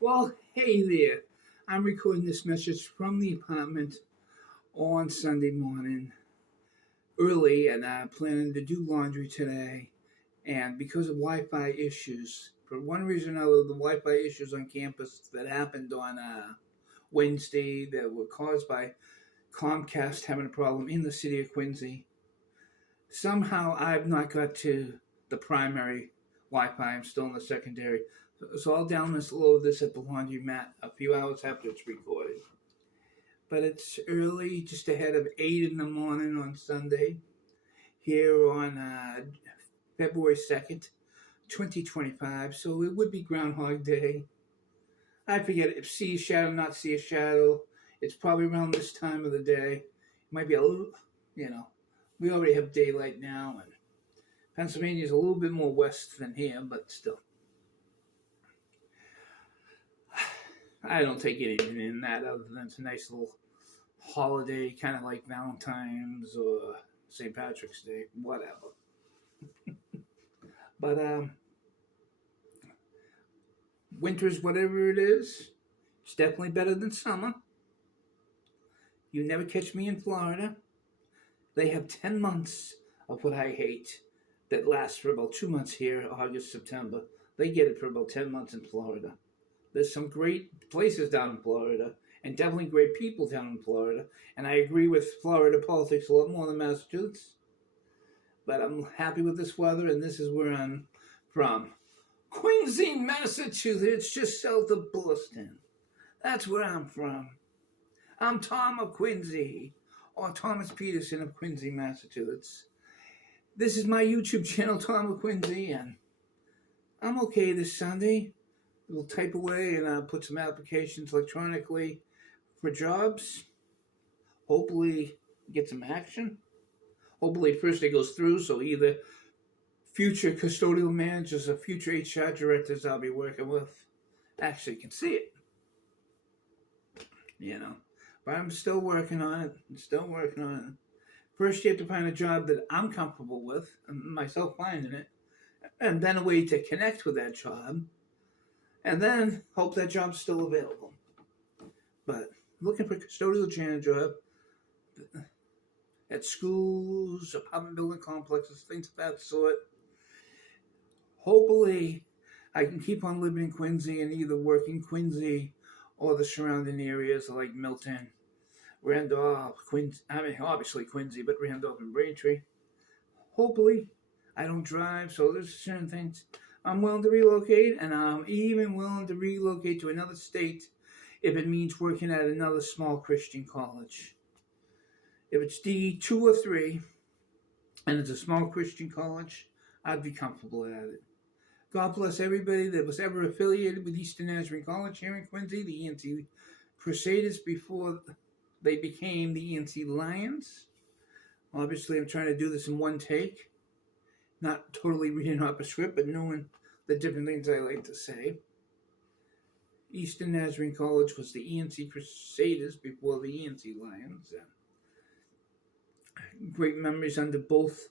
Well, hey there. I'm recording this message from the apartment on Sunday morning early, and I'm planning to do laundry today. And because of Wi Fi issues, for one reason or another, the Wi Fi issues on campus that happened on Wednesday that were caused by Comcast having a problem in the city of Quincy, somehow I've not got to the primary Wi Fi. I'm still in the secondary. So I'll download this at the laundromat a few hours after it's recorded. But it's early, just ahead of 8 in the morning on Sunday, here on February 2nd, 2025. So it would be Groundhog Day. I forget if see a shadow, not see a shadow. It's probably around this time of the day. It might be a little, we already have daylight now, and Pennsylvania is a little bit more west than here, but still. I don't take anything in that other than it's a nice little holiday, kind of like Valentine's or St. Patrick's Day, whatever. But winter's whatever it is, it's definitely better than summer. You never catch me in Florida. They have 10 months of what I hate that lasts for about 2 months here, August, September. They get it for about 10 months in Florida. There's some great places down in Florida, and definitely great people down in Florida. And I agree with Florida politics a lot more than Massachusetts. But I'm happy with this weather, and this is where I'm from. Quincy, Massachusetts, just south of Boston. That's where I'm from. I'm Tom of Quincy, or Thomas Peterson of Quincy, Massachusetts. This is my YouTube channel, Tom of Quincy, and I'm okay this Sunday. We'll type away and put some applications electronically for jobs. Hopefully get some action. Hopefully first it goes through, so either future custodial managers or future HR directors I'll be working with actually can see it. But I'm still working on it. First you have to find a job that I'm comfortable with, and myself finding it, and then a way to connect with that job. And then hope that job's still available. But looking for a custodial janitor job at schools, apartment building complexes, things of that sort. Hopefully, I can keep on living in Quincy and either work in Quincy or the surrounding areas like Milton, Randolph, Quincy. Obviously Quincy, but Randolph and Braintree. Hopefully, I don't drive, so there's certain things I'm willing to relocate, and I'm even willing to relocate to another state if it means working at another small Christian college. If it's D2 or 3, and it's a small Christian college, I'd be comfortable at it. God bless everybody that was ever affiliated with Eastern Nazarene College here in Quincy, the ENC Crusaders before they became the ENC Lions. Obviously, I'm trying to do this in one take. Not totally reading off a script, but knowing the different things I like to say. Eastern Nazarene College was the ENC Crusaders before the ENC Lions. Great memories under both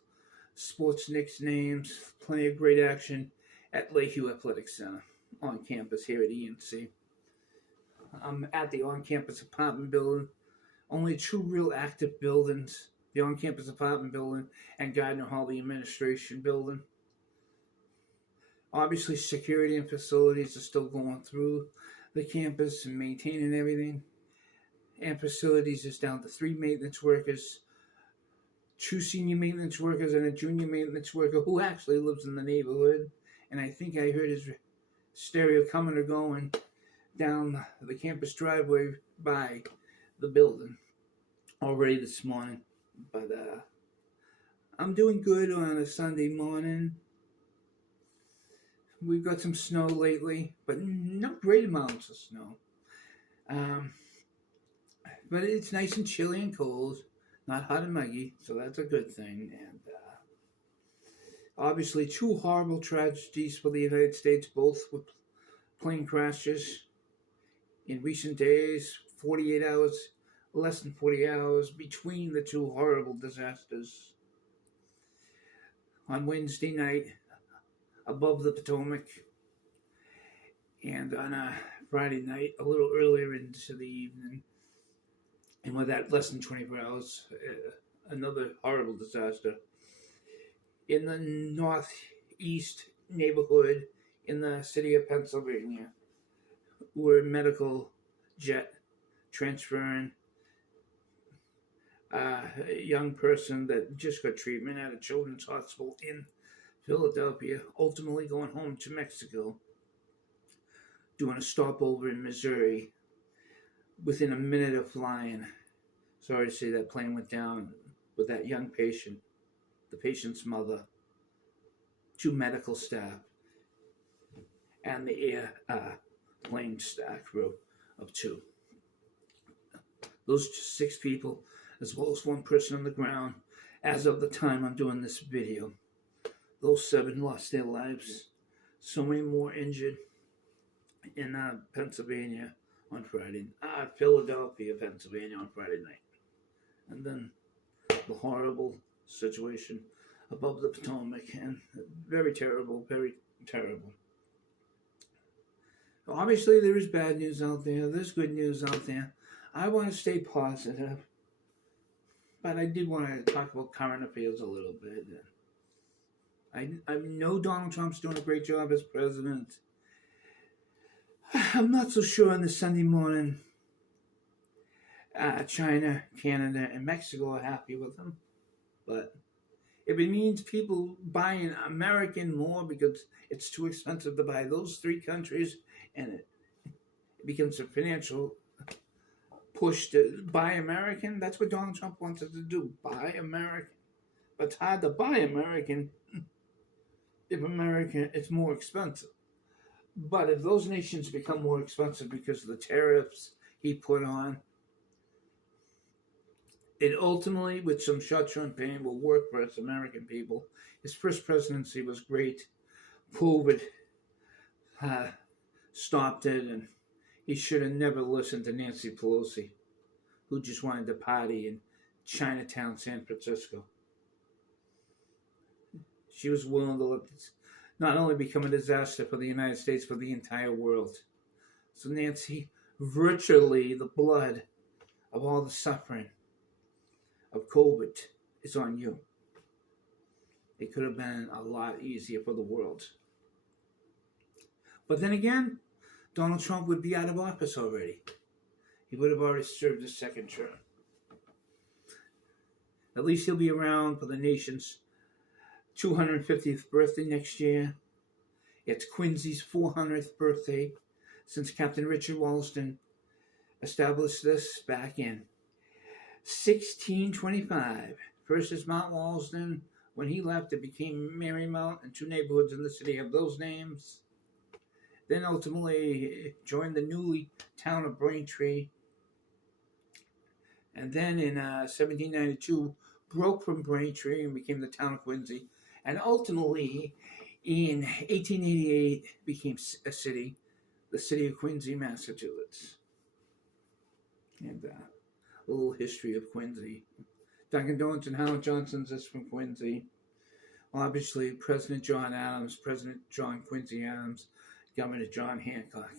sports nicknames. Plenty of great action at Lakeview Athletic Center on campus here at ENC. I'm at the on-campus apartment building. Only 2 real active buildings. The on-campus apartment building and Gardner Hall, the administration building. Obviously, security and facilities are still going through the campus and maintaining everything. And facilities is down to 3 maintenance workers, 2 senior maintenance workers, and a junior maintenance worker who actually lives in the neighborhood. And I think I heard his stereo coming or going down the campus driveway by the building already this morning. But I'm doing good on a Sunday morning. We've got some snow lately, but not great amounts of snow. But it's nice and chilly and cold, not hot and muggy, so that's a good thing. And obviously 2 horrible tragedies for the United States, both with plane crashes in recent days, 48 hours, less than 40 hours between the 2 horrible disasters. On Wednesday night, above the Potomac, And on a Friday night, a little earlier into the evening, and with that less than 24 hours, another horrible disaster in the northeast neighborhood in the city of Pennsylvania, where a medical jet transferring a young person that just got treatment at a children's hospital in Philadelphia, ultimately going home to Mexico, doing a stopover in Missouri. Within a minute of flying, sorry to say, that plane went down with that young patient, the patient's mother, 2 medical staff, and the plane staff crew of 2. Those 6 people, as well as 1 person on the ground, as of the time I'm doing this video. Those 7 lost their lives. So many more injured in Pennsylvania on Friday. Philadelphia, Pennsylvania on Friday night. And then the horrible situation above the Potomac. And very terrible, very terrible. Obviously, there is bad news out there. There's good news out there. I want to stay positive. But I did want to talk about current affairs a little bit. I know Donald Trump's doing a great job as president. I'm not so sure on this Sunday morning China, Canada, and Mexico are happy with him. But if it means people buying American more because it's too expensive to buy those 3 countries, and it becomes a financial push to buy American, that's what Donald Trump wants us to do, buy American. But it's hard to buy American if America is more expensive. But if those nations become more expensive because of the tariffs he put on, it ultimately, with some short-term pain, will work for us American people. His first presidency was great. COVID stopped it, and he should have never listened to Nancy Pelosi, who just wanted to party in Chinatown, San Francisco. She was willing to let this not only become a disaster for the United States, but the entire world. So Nancy, virtually the blood of all the suffering of COVID is on you. It could have been a lot easier for the world. But then again, Donald Trump would be out of office already. He would have already served his 2nd term. At least he'll be around for the nation's 250th birthday next year. It's Quincy's 400th birthday since Captain Richard Wollaston established this back in 1625. First is Mount Wollaston. When he left, it became Marymount, and 2 neighborhoods in the city have those names. Then ultimately joined the newly town of Braintree. And then in 1792, broke from Braintree and became the town of Quincy. And ultimately, in 1888, became a city, the City of Quincy, Massachusetts. And a little history of Quincy. Dunkin' Donuts and Howard Johnson's is from Quincy. Obviously, President John Adams, President John Quincy Adams, Governor John Hancock.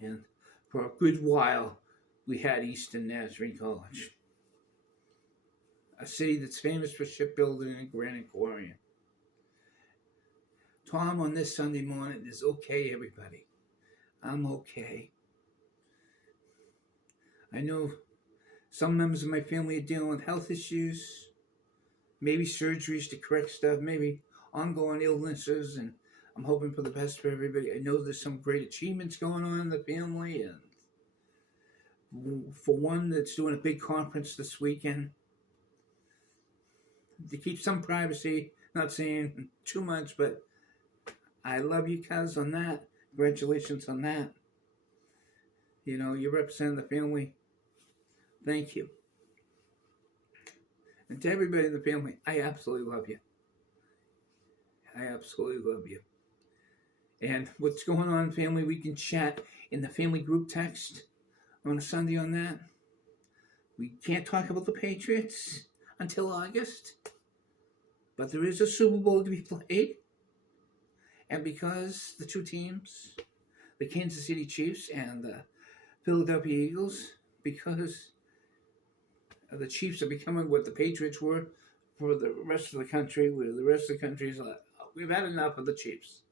And for a good while, we had Eastern Nazarene College. A city that's famous for shipbuilding and granite quarrying. Tom, on this Sunday morning, is okay, everybody. I'm okay. I know some members of my family are dealing with health issues, maybe surgeries to correct stuff, maybe ongoing illnesses, and I'm hoping for the best for everybody. I know there's some great achievements going on in the family, and for one that's doing a big conference this weekend, to keep some privacy, not saying too much, but I love you, cuz, on that. Congratulations on that. You know, you represent the family. Thank you. And to everybody in the family, I absolutely love you. I absolutely love you. And what's going on, family, we can chat in the family group text on a Sunday on that. We can't talk about the Patriots until August. But there is a Super Bowl to be played. And because the 2 teams the Kansas City Chiefs and the Philadelphia Eagles, because the Chiefs are becoming what the Patriots were for the rest of the country, where the rest of the country is like, we've had enough of the Chiefs.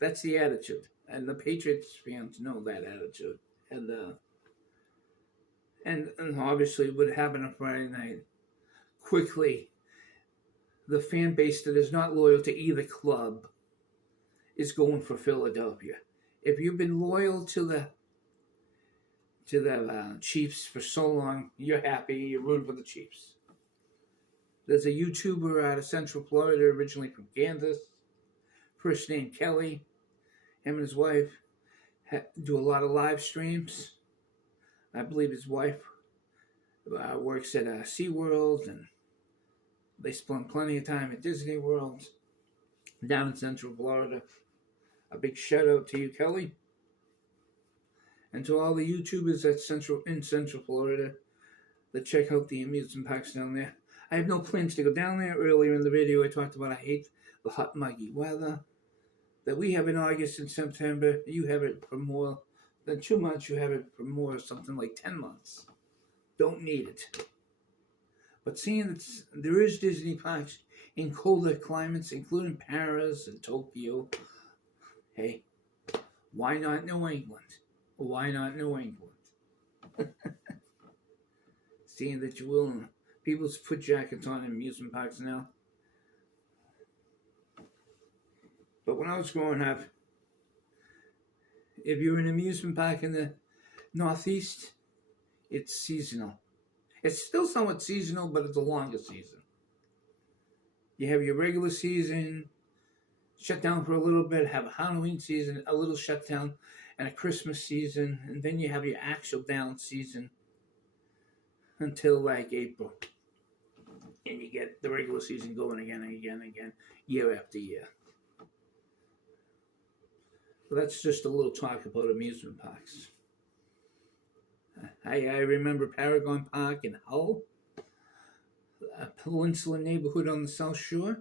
That's the attitude. And the Patriots fans know that attitude. And obviously what happened on Friday night, quickly, the fan base that is not loyal to either club is going for Philadelphia. If you've been loyal to the Chiefs for so long, you're happy, you're rooting for the Chiefs. There's a YouTuber out of Central Florida, originally from Kansas, first name Kelly. Him and his wife do a lot of live streams. I believe his wife works at SeaWorld, and they spend plenty of time at Disney World down in Central Florida. A big shout out to you, Kelly. And to all the YouTubers in Central Florida that check out the amusement parks down there. I have no plans to go down there. Earlier in the video I talked about I hate the hot, muggy weather that we have in August and September. You have it for more than 2 months. You have it for more, something like 10 months. Don't need it. But seeing that there is Disney parks in colder climates, including Paris and Tokyo, hey, why not New England? Why not New England? Seeing that you will, people put jackets on in amusement parks now. But when I was growing up, if you're in an amusement park in the Northeast, it's seasonal. It's still somewhat seasonal, but it's a longer season. You have your regular season, shut down for a little bit, have a Halloween season, a little shutdown, and a Christmas season, and then you have your actual down season until like April. And you get the regular season going again and again and again, year after year. So that's just a little talk about amusement parks. I remember Paragon Park in Hull, a peninsula neighborhood on the South Shore.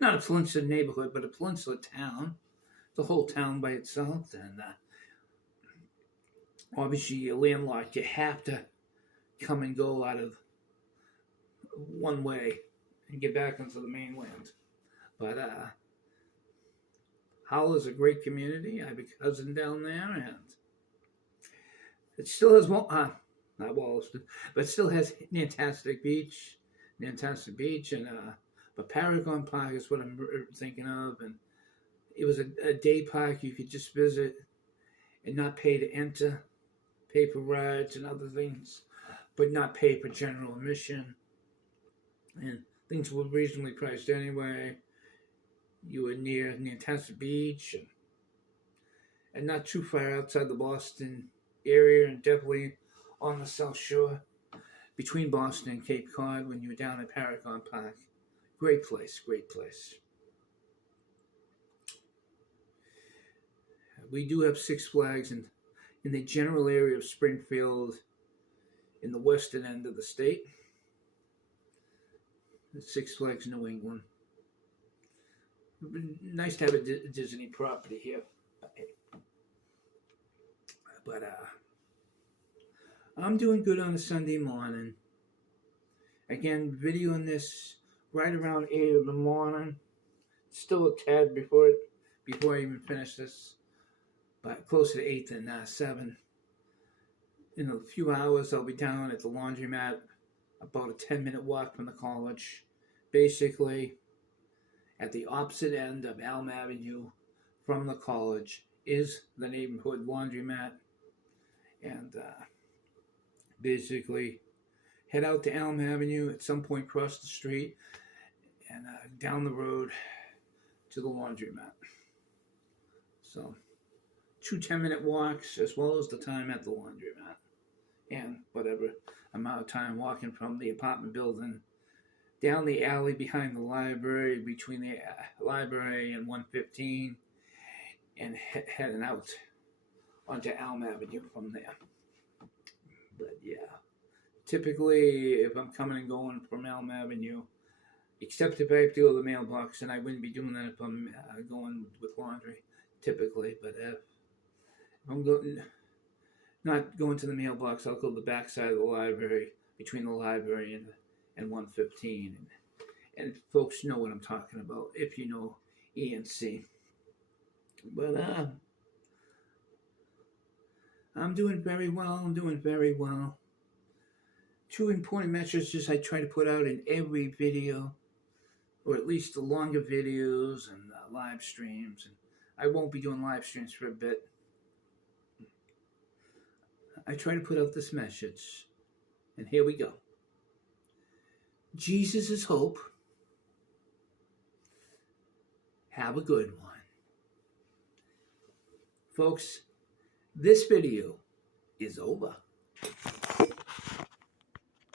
Not a peninsula neighborhood, but a peninsula town. The whole town by itself. And obviously you're landlocked. You have to come and go out of one way and get back into the mainland. But Hull is a great community. I have a cousin down there, and it still has not Wollaston, but still has Nantastic Beach, and but Paragon Park is what I'm thinking of, and it was a day park you could just visit and not pay to enter, pay for rides and other things, but not pay for general admission, and things were reasonably priced anyway. You were near Nantasket Beach and not too far outside the Boston area, and definitely on the South Shore between Boston and Cape Cod when you were down at Paragon Park. Great place, great place. We do have Six Flags in the general area of Springfield in the western end of the state. Six Flags New England. Nice to have a Disney property here. But I'm doing good on a Sunday morning. Again, videoing this right around 8 in the morning. Still a tad before I even finish this. But closer to 8 than 7. In a few hours, I'll be down at the laundromat, about a 10-minute walk from the college. Basically, at the opposite end of Elm Avenue from the college is the neighborhood laundromat. And basically head out to Elm Avenue, at some point cross the street, and down the road to the laundromat. So 2 10-minute walks, as well as the time at the laundromat, and whatever amount of time walking from the apartment building down the alley behind the library, between the library and 115, and heading out onto Elm Avenue from there. But yeah, typically if I'm coming and going from Elm Avenue, except if I have to go to the mailbox, and I wouldn't be doing that if I'm going with laundry, typically. But I'm going, not going to the mailbox. I'll go to the back side of the library, between the library and 115. And folks know what I'm talking about if you know ENC. But I'm doing very well. I'm doing very well. Two important messages I try to put out in every video, or at least the longer videos and live streams. And I won't be doing live streams for a bit. I try to put out this message. And here we go. Jesus is hope. Have a good one. Folks, this video is over.